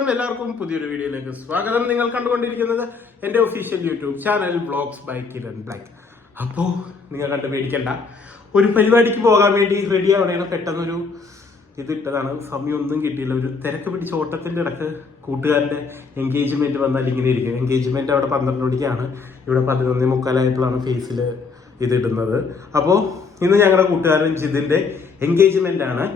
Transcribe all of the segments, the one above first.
നമസ്കാരം, എല്ലാവർക്കും പുതിയൊരു വീഡിയോയിലേക്ക് സ്വാഗതം. നിങ്ങൾ കണ്ടുകൊണ്ടിരിക്കുന്നത് എൻ്റെ official YouTube channel vlogs by Kiran Black. അപ്പോൾ നിങ്ങൾ കണ്ട് പേടിക്കണ്ട, ഒരു പരിപാടിക്ക് പോകാൻ വേണ്ടി റെഡി ആവണേണ്. പെട്ടെന്നൊരു ഇതിട്ടതാണ്, സമയമൊന്നും കിട്ടിയില്ല. ഒരു തിരക്ക് പിടിച്ച ഓട്ടത്തിൻ്റെ ഇടക്ക് കൂട്ടുകാരുടെ എൻഗേജ്മെൻറ്റ് വന്നാൽ ഇങ്ങനെ ഇരിക്കും. എൻഗേജ്മെൻറ്റ് അവിടെ 12 മണിക്കാണ്, ഇവിടെ 11:45 ഫേസിൽ ഇതിടുന്നത്. അപ്പോൾ ഇന്ന് ഞങ്ങളുടെ കൂട്ടുകാരൻ ജിതിൻ്റെ എൻഗേജ്മെൻ്റ് ആണ്.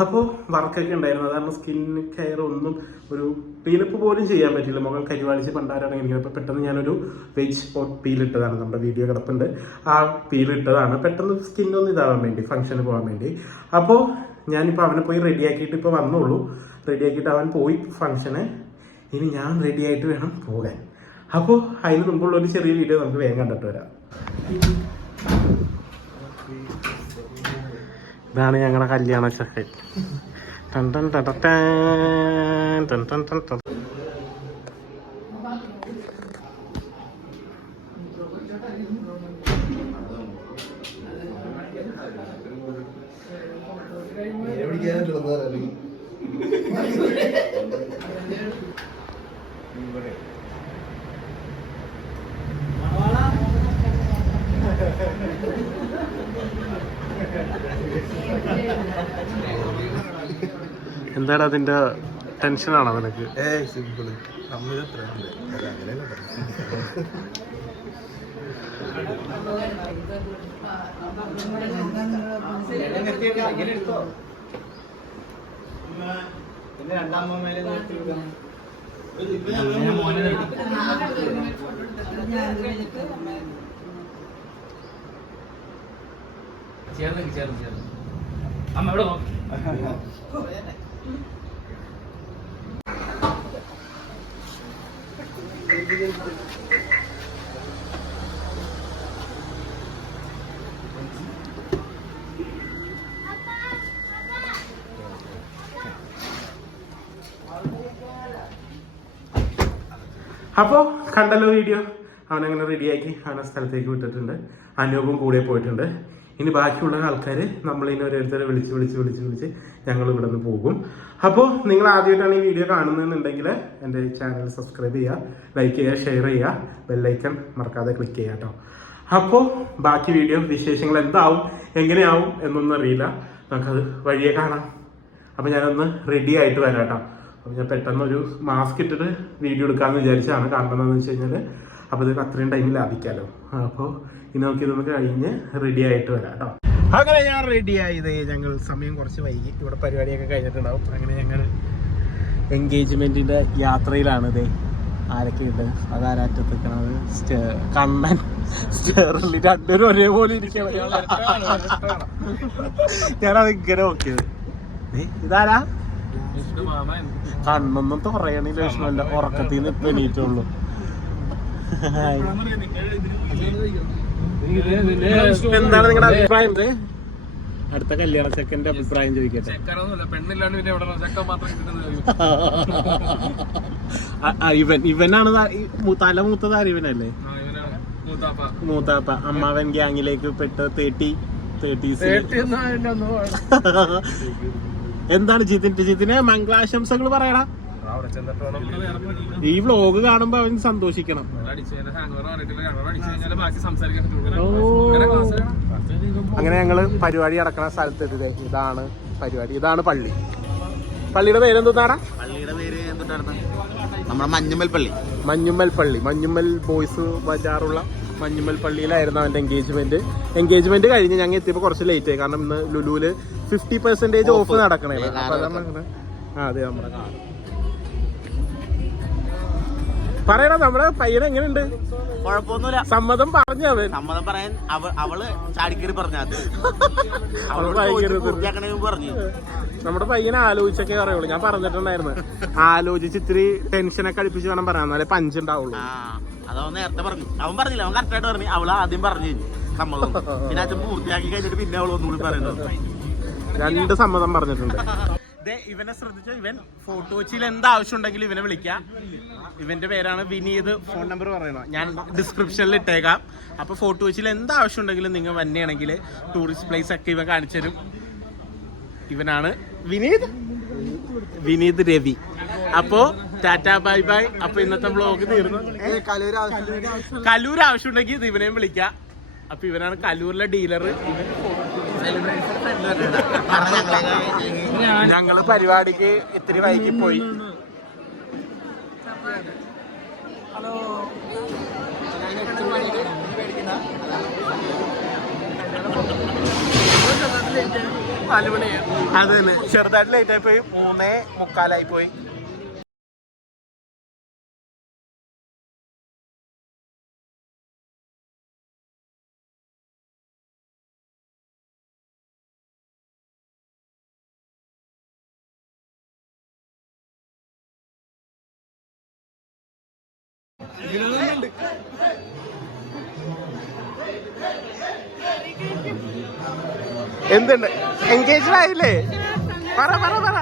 അപ്പോൾ വർക്കൊക്കെ ഉണ്ടായിരുന്നു, അതാണ് സ്കിൻ കെയർ ഒന്നും ഒരു പീലപ്പ് പോലും ചെയ്യാൻ പറ്റില്ല. മുഖം കരിവാളിച്ച് പണ്ടാരാണെങ്കിൽ. അപ്പോൾ പെട്ടെന്ന് ഞാനൊരു വെജ് പീലിട്ടതാണ്, നമ്മുടെ വീഡിയോ കിടപ്പുണ്ട്, ആ പീലിട്ടതാണ് പെട്ടെന്ന് സ്കിന്നൊന്നും ഇതാവാൻ വേണ്ടി, ഫംഗ്ഷന് പോകാൻ വേണ്ടി. അപ്പോൾ ഞാനിപ്പോൾ അവനെ പോയി റെഡിയാക്കിയിട്ട് ഇപ്പോൾ വന്നുള്ളൂ. റെഡിയാക്കിയിട്ട് അവൻ പോയി ഫംഗ്ഷന്, ഇനി ഞാൻ റെഡിയായിട്ട് വേണം പോകാൻ. അപ്പോൾ അതിന് മുമ്പുള്ളൊരു ചെറിയ വീഡിയോ നമുക്ക് വേഗം കണ്ടിട്ട് വരാം. ഇതാണ് ഞങ്ങളുടെ കല്യാണ ചക്കൻ. എന്താണ് അതിന്റെ ടെൻഷനാണോ നിനക്ക്? അമ്മ എവിടെ അപ്പോൾ കണ്ടല്ലോ വീഡിയോ. അവനങ്ങനെ റെഡിയാക്കി അവനെ സ്ഥലത്തേക്ക് വിട്ടിട്ടുണ്ട്. അനൂപും കൂടെ പോയിട്ടുണ്ട്. ഇനി ബാക്കിയുള്ള ആൾക്കാർ നമ്മളിനി ഓരോരുത്തരെ വിളിച്ച് ഞങ്ങൾ ഇവിടെ നിന്ന് പോകും. അപ്പോൾ നിങ്ങൾ ആദ്യമായിട്ടാണ് ഈ വീഡിയോ കാണുന്നതെന്നുണ്ടെങ്കിൽ എൻ്റെ ചാനൽ സബ്സ്ക്രൈബ് ചെയ്യുക, ലൈക്ക് ചെയ്യുക, ഷെയർ ചെയ്യുക, ബെല്ലൈക്കൺ മറക്കാതെ ക്ലിക്ക് ചെയ്യുക കേട്ടോ. അപ്പോൾ ബാക്കി വീഡിയോ വിശേഷങ്ങൾ എന്താവും, എങ്ങനെയാവും എന്നൊന്നും അറിയില്ല, നമുക്കത് വഴിയെ കാണാം. അപ്പോൾ ഞാനൊന്ന് റെഡി ആയിട്ട് വരാം കേട്ടോ. അപ്പോൾ ഞാൻ പെട്ടെന്നൊരു മാസ്ക് ഇട്ടിട്ട് വീഡിയോ എടുക്കാമെന്ന് വിചാരിച്ചാണ്. കാരണം എന്താണെന്ന് വെച്ച് കഴിഞ്ഞാൽ അപ്പോൾ ഇതൊക്കെ അത്രയും ടൈം ലാഭിക്കാമല്ലോ. അപ്പോൾ ഇനി നമുക്കിതൊന്ന് കഴിഞ്ഞ് റെഡി ആയിട്ട് വരാം കേട്ടോ. അങ്ങനെ ഞാൻ റെഡി ആയത്, ഞങ്ങൾ സമയം കുറച്ച് വൈകി, ഇവിടെ പരിപാടിയൊക്കെ കഴിഞ്ഞിട്ടുണ്ടാവും. അങ്ങനെ ഞങ്ങൾ എൻഗേജ്മെൻറ്റിൻ്റെ യാത്രയിലാണ്. ഇതേ ആരൊക്കെയുണ്ട്, അതാരറ്റത്ത് നിൽക്കണത് കണ്ണൻ, സ്റ്റെറിൽ രണ്ടുപേരും ഒരേപോലെ ഇരിക്കണം. ഞാനത് ഇങ്ങനെ നോക്കിയത്. ഇതാരാ? കണ്ണൊന്നും തുറയണില്ല, വിഷമല്ല, ഉറക്കത്തിൽ നിന്ന് ഇപ്പം എണീറ്റുള്ളൂ. എന്താണ് നിങ്ങളുടെ അഭിപ്രായം? അടുത്ത കല്യാണ ചെക്കന്റെ അഭിപ്രായം ചോദിക്കട്ടെ. ഇവനാണ് തല മൂത്തതാര്? ഇവനല്ലേ മൂത്താപ്പ. അമ്മാവൻ ഗ്യാങ്ങിലേക്ക് പെട്ട് 30s. എന്താണ് ജിതിന് മംഗളാശംസകൾ പറയടാ. ഈ വ്ലോഗ് കാണുമ്പോ അവൻ സന്തോഷിക്കണം. അങ്ങനെ ഞങ്ങള് പരിപാടി നടക്കുന്ന സ്ഥലത്തെത്തിയതേ. ഇതാണ് പരിപാടി, ഇതാണ് പള്ളി. പള്ളിയുടെ പേരെന്താണ്? പള്ളിയുടെ പേര് നമ്മുടെ മഞ്ഞുമ്മൽ പള്ളി. മഞ്ഞുമ്മൽ ബോയ്സ് ബജാറുള്ള മഞ്ഞുമ്മൽ പള്ളിയിലായിരുന്നു അവന്റെ എൻഗേജ്മെന്റ് കഴിഞ്ഞ് ഞങ്ങൾ എത്തിയപ്പോ കുറച്ച് ലേറ്റ് ആയി. കാരണം ഇന്ന് ലുലുവില് 50% ഓഫ് നടക്കണേ. അതെ, നമ്മുടെ കാർ പറയണ നമ്മുടെ പയ്യൻ എങ്ങനെയുണ്ട്? കുഴപ്പമൊന്നുമില്ല. സമ്മതം പറഞ്ഞു. സമ്മതം പറയാൻ അവള് ചാടിക്കേറി പറഞ്ഞു. നമ്മുടെ പയ്യനെ ആലോചിച്ചൊക്കെ പറയുള്ളൂ. ഞാൻ പറഞ്ഞിട്ടുണ്ടായിരുന്നു, ആലോചിച്ച് ഇത്തിരി ടെൻഷനൊക്കെ അടുപ്പിച്ച് വേണം പറയാൻ, എന്നാലേ പഞ്ച് ഉണ്ടാവുള്ളൂ. അതവൻ നേരത്തെ പറഞ്ഞു. അവൻ പറഞ്ഞില്ല, അവൻ കറക്റ്റായിട്ട് പറഞ്ഞു. അവള് ആദ്യം പറഞ്ഞു സമ്മതം, പിന്നെ അച്ഛൻ പൂർത്തിയാക്കി കഴിഞ്ഞിട്ട് പിന്നെ അവൾ ഒന്നുകൂടി പറയുന്നത്. 2 സമ്മതം പറഞ്ഞിട്ടുണ്ട്. ഇവനെ ശ്രദ്ധിച്ചോ, ഇവൻ ഫോട്ടോ കൊച്ചിയിൽ എന്താവശ്യം ഉണ്ടെങ്കിലും ഇവനെ വിളിക്കാം. ഇവന്റെ പേരാണ് വിനീത്. ഫോൺ നമ്പർ പറയണോ? ഞാൻ ഡിസ്ക്രിപ്ഷനിൽ ഇട്ടേക്കാം. അപ്പൊ ഫോട്ടോ കൊച്ചിയിൽ എന്താവശ്യം ഉണ്ടെങ്കിലും നിങ്ങൾ വന്നെയാണെങ്കിൽ ടൂറിസ്റ്റ് പ്ലേസ് ഒക്കെ ഇവൻ കാണിച്ചു തരും. ഇവനാണ് വിനീത് രവി. അപ്പോ ടാറ്റാ ബൈ ബൈ. അപ്പൊ ഇന്നത്തെ വ്ളോഗ് തീർന്നു. കലൂർ ആവശ്യമുണ്ടെങ്കിൽ ഇവനെയും വിളിക്കാം. അപ്പൊ ഇവനാണ് കലൂരിലെ ഡീലർ. ഞങ്ങള് പരിപാടിക്ക് ഇത്തിരി വൈകി പോയി. അത് തന്നെ, ചെറുതായിട്ട് ലേറ്റ് ആയി പോയി. 3:45 പോയി. എന്തുണ്ട്, എൻഗേജ്ഡ് ആയില്ലേ? പറ പറ പറ.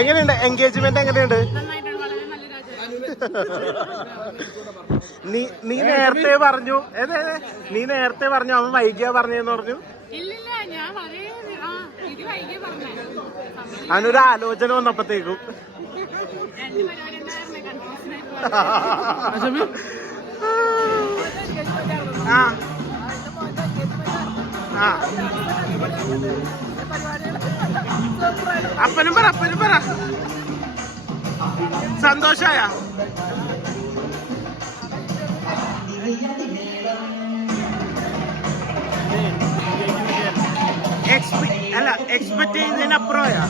എങ്ങനെയുണ്ട് എൻഗേജ്മെന്റ്? എങ്ങനെയുണ്ട്? നീ നേരത്തെ പറഞ്ഞു, നീ നേരത്തെ പറഞ്ഞു അവൻ വൈകിയാ പറഞ്ഞെന്ന് പറഞ്ഞു. അവനൊരു ആലോചന വന്നപ്പോഴത്തേക്കും അപ്പനും പറ സന്തോഷായ? അല്ല, എക്സ്പെക്ട് ചെയ്തതിനപ്പുറമാ?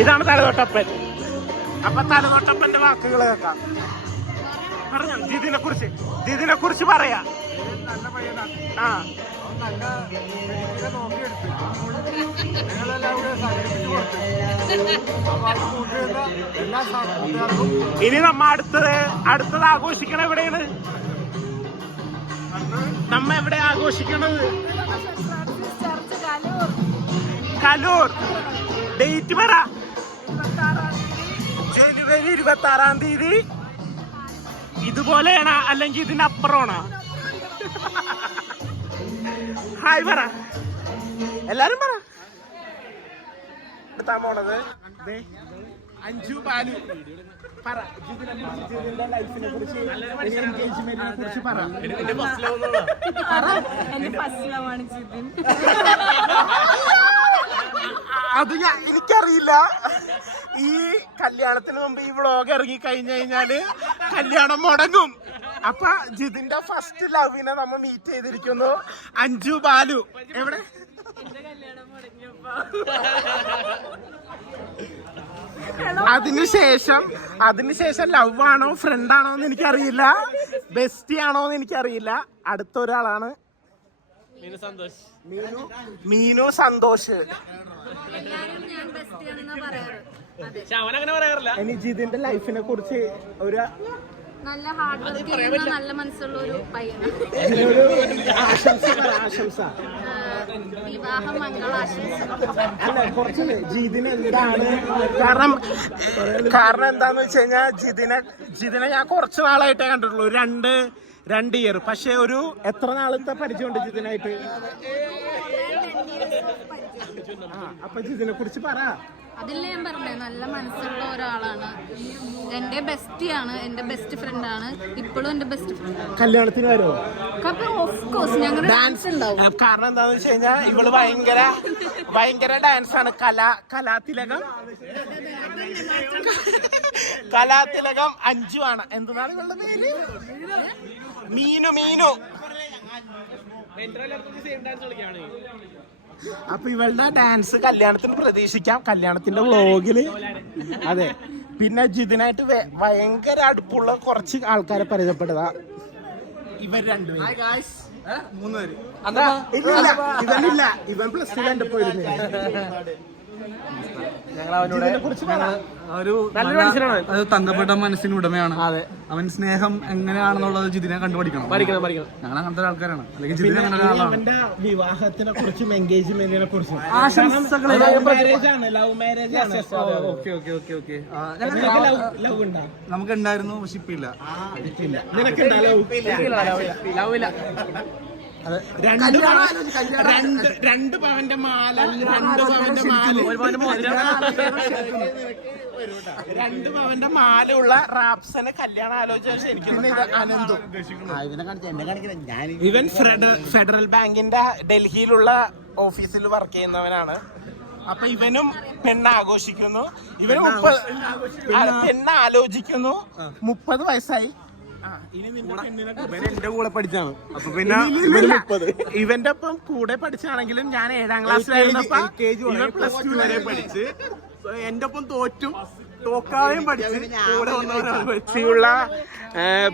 ഇതാണ് തലതൊട്ടപ്പൻ. അപ്പൊ തലതൊട്ടപ്പന്റെ വാക്കുകൾ കേൾക്കാം. പറഞ്ഞോ ജിതിനെ കുറിച്ച് പറയാ. ആ ഇനി നമ്മ അടുത്തത് ആഘോഷിക്കണ എവിടെയാണ്? നമ്മ എവിടെ ആഘോഷിക്കണത്? കലൂർ. ഡേറ്റ് പറ. ജനുവരി 26-ാം തീയതി. ഇതുപോലെയാണ് അല്ലെങ്കിൽ ഇതിനപ്പുറമാണോ? ഹായ് പറ, എല്ലാരും പറ. എടുത്താൻ പോണത് അഞ്ജു ബാലു. പറ ജിതിന്റെ ലൈഫിനെ കുറിച്ച്, എൻഗേജ്മെന്റിനെ കുറിച്ച് പറ. അത് എനിക്കറിയില്ല. ഈ കല്യാണത്തിന് മുമ്പ് ഈ വ്ളോഗ് ഇറങ്ങി കഴിഞ്ഞു കഴിഞ്ഞാല് കല്യാണം മുടങ്ങും. അപ്പൊ ജിതിന്റെ ഫസ്റ്റ് ലവിനെ നമ്മ മീറ്റ് ചെയ്തിരിക്കുന്നു. അഞ്ജു ബാലു. എവിടെ? അതിനുശേഷം ലവ് ആണോ ഫ്രണ്ട് ആണോ എന്ന് എനിക്കറിയില്ല, ബെസ്റ്റി ആണോ എന്ന് എനിക്കറിയില്ല. അടുത്ത ഒരാളാണ് മീനു സന്തോഷ്. ഇനി ജിതിന്റെ ലൈഫിനെ കുറിച്ച് ഒരു നല്ല ഹാർഡ് വർക്ക് ചെയ്യുന്ന നല്ല മനസ്സുള്ള ഒരു പയ്യനാണ്. ആശംസ. വിവാഹ മംഗളാശംസകൾ. അല്ല, കുറച്ച് ജിതിന് എന്താണ് കാരണം എന്താന്ന് വെച്ച് കഴിഞ്ഞാൽ ജിതിനെ ഞാൻ കുറച്ച് നാളായിട്ടേ കണ്ടിട്ടുള്ളൂ. രണ്ട് ഇയർ. പക്ഷെ ഒരു എത്ര നാളത്തെ പരിചയമുണ്ട് ജിതിനായിട്ട്? അപ്പൊ ജിതിനെ കുറിച്ച് പറ. അതില്ലേ ഞാൻ പറഞ്ഞേ, നല്ല മനസ്സുള്ള ഒരാളാണ്. എന്റെ ബെസ്റ്റിയാണ്, എന്റെ ബെസ്റ്റ് ഫ്രണ്ട് ആണ്. ഇപ്പോഴും എന്റെ ബെസ്റ്റ് ഫ്രണ്ട്. കല്യാണത്തിന് വരുമോ? ഓഫ് കോഴ്സ് ഞങ്ങളുടെ ഡാൻസ് ഉണ്ടാവും. കാരണം എന്താന്ന് വെച്ച് കഴിഞ്ഞാൽ ഇവള് ഭയങ്കര ഡാൻസ് ആണ്. കലാതിലകം അഞ്ജു ആണ്. എന്താണ് ഇവളുടെ പേര്? മീനു. അപ്പൊ ഇവളുടെ ഡാൻസ് കല്യാണത്തിന് പ്രതീക്ഷിക്കാം, കല്യാണത്തിന്റെ വ്ളോഗില്. അതെ. പിന്നെ ജിതിനായിട്ട് ഭയങ്കര അടുപ്പുള്ള കുറച്ച് ആൾക്കാരെ പരിചയപ്പെട്ടതാ ഇവർ രണ്ടുപേരും. 3 പേര്. ഇവനില്ല, ഇവൻ പ്ലസ് ടു കണ്ടപ്പോ ഒരു തങ്കപ്പെട്ട മനസ്സിന് ഉടമയാണ്. അവൻ സ്നേഹം എങ്ങനെയാണെന്നുള്ളത് ജിതിനെ കണ്ടുപഠിക്കണം. ഞങ്ങൾ അങ്ങനത്തെ ആൾക്കാരാണ്. അല്ലെങ്കിൽ ജിതിനെ അങ്ങനെ ഒരാളാണ്. വിവാഹത്തിനെ കുറിച്ചും എൻഗേജ്മെന്റിനെ കുറിച്ചും ആശംസകൾ. നമുക്ക് ഉണ്ടായിരുന്നു, പക്ഷെ ഇപ്പൊ ഇല്ല. രണ്ട് പവന്റെ മാല, 2 പവന്റെ മാല ഉള്ള റാപ്സനെ കല്യാണം ആലോചിച്ച ശരിക്കും ഇവൻ ഫെഡറൽ ബാങ്കിന്റെ ഡൽഹിയിലുള്ള ഓഫീസിൽ വർക്ക് ചെയ്യുന്നവനാണ്. അപ്പൊ ഇവനും പെണ്ണ് ആഘോഷിക്കുന്നു, ഇവനും പെണ്ണ് ആലോചിക്കുന്നു. 30 വയസ്സായി. എന്റെ കൂടെ പഠിച്ചാണ്. അപ്പൊ പിന്നെ ഇവന്റെ ഒപ്പം കൂടെ പഠിച്ചാണെങ്കിലും ഞാൻ 7ാം ക്ലാസ്സിലായിരുന്നപ്പോ ഇവൻ +2 വരെ പഠിച്ച് എന്റെ ഒപ്പം തോക്കാതെയും പഠിച്ച് കൂടെ വന്നവരാണ്.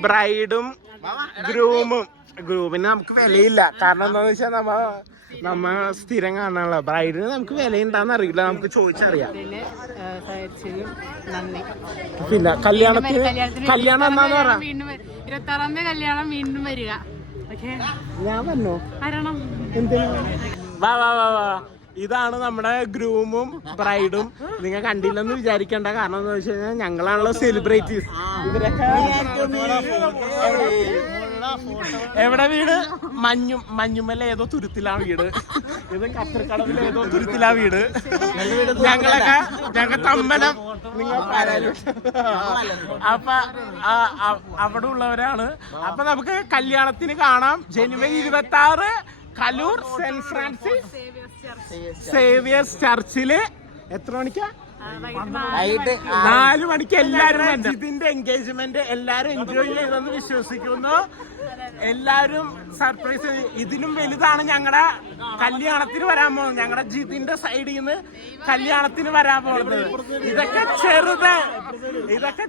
ബ്രൈഡും ഗ്രൂമിന് നമുക്ക് വിലയില്ല. കാരണം എന്താന്ന് വെച്ചാൽ നമ്മ സ്ഥിരം കാണാനുള്ള ബ്രൈഡിന് നമുക്ക് വിലയുണ്ടാന്ന് അറിയില്ല, നമുക്ക് ചോദിച്ചറിയാം. പിന്നെ കല്യാണം എന്നാന്ന് പറ. 26-ാം കല്യാണം വീണ്ടും വരിക. ഞാൻ വന്നോ? വാ വാ വാ വാ. ഇതാണ് നമ്മുടെ ഗ്രൂമും ബ്രൈഡും. നിങ്ങൾ കണ്ടില്ലെന്ന് വിചാരിക്കേണ്ട. കാരണം എന്താ വെച്ച് കഴിഞ്ഞാൽ ഞങ്ങളാണല്ലോ സെലിബ്രിറ്റീസ്. ഇവരൊക്കെ എവിടെ വീട്? മഞ്ഞുമല ഏതോ തുരുത്തിലാ വീട്. ഇത് കത്രക്കടവിൽ ഏതോ തുരുത്തിലാ വീട്. ഞങ്ങൾ തമ്മനം. നിങ്ങൾ അപ്പൊ അവിടെ ഉള്ളവരാണ്. അപ്പൊ നമുക്ക് കല്യാണത്തിന് കാണാം. ജനുവരി 26 കലൂർ സെന്റ് ഫ്രാൻസിസ് സേവിയേഴ്സ് ചർച്ചില്. എത്ര മണിക്കാ? 4 മണിക്ക്. എല്ലാരും ഇതിന്റെ എൻഗേജ്മെന്റ് എല്ലാരും എൻജോയ് ചെയ്തെന്ന് വിശ്വസിക്കുന്നു. എല്ലാരും സർപ്രൈസ്. ഇതിലും വലുതാണ് ഞങ്ങളുടെ കല്യാണത്തിന് വരാൻ പോകുന്നത്. ഞങ്ങളുടെ ജിതിന്റെ സൈഡിൽ നിന്ന് കല്യാണത്തിന് വരാൻ പോകുന്നത്. ഇതൊക്കെ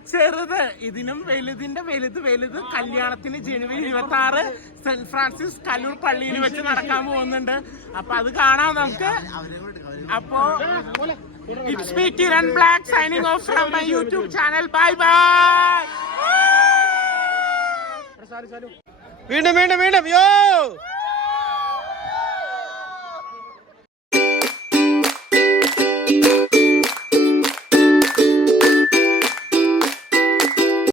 ചെറുത്. ഇതിനും വലുതിന്റെ വലുത് കല്യാണത്തിന് ജനുവരി 26 സെന്റ് ഫ്രാൻസിസ് കലൂർ പള്ളിയിൽ വെച്ച് നടക്കാൻ പോകുന്നുണ്ട്. അപ്പൊ അത് കാണാം നമുക്ക്. അപ്പോ it's me Kiran Black signing off from my YouTube channel. Bye bye. വീണ്ടും യോ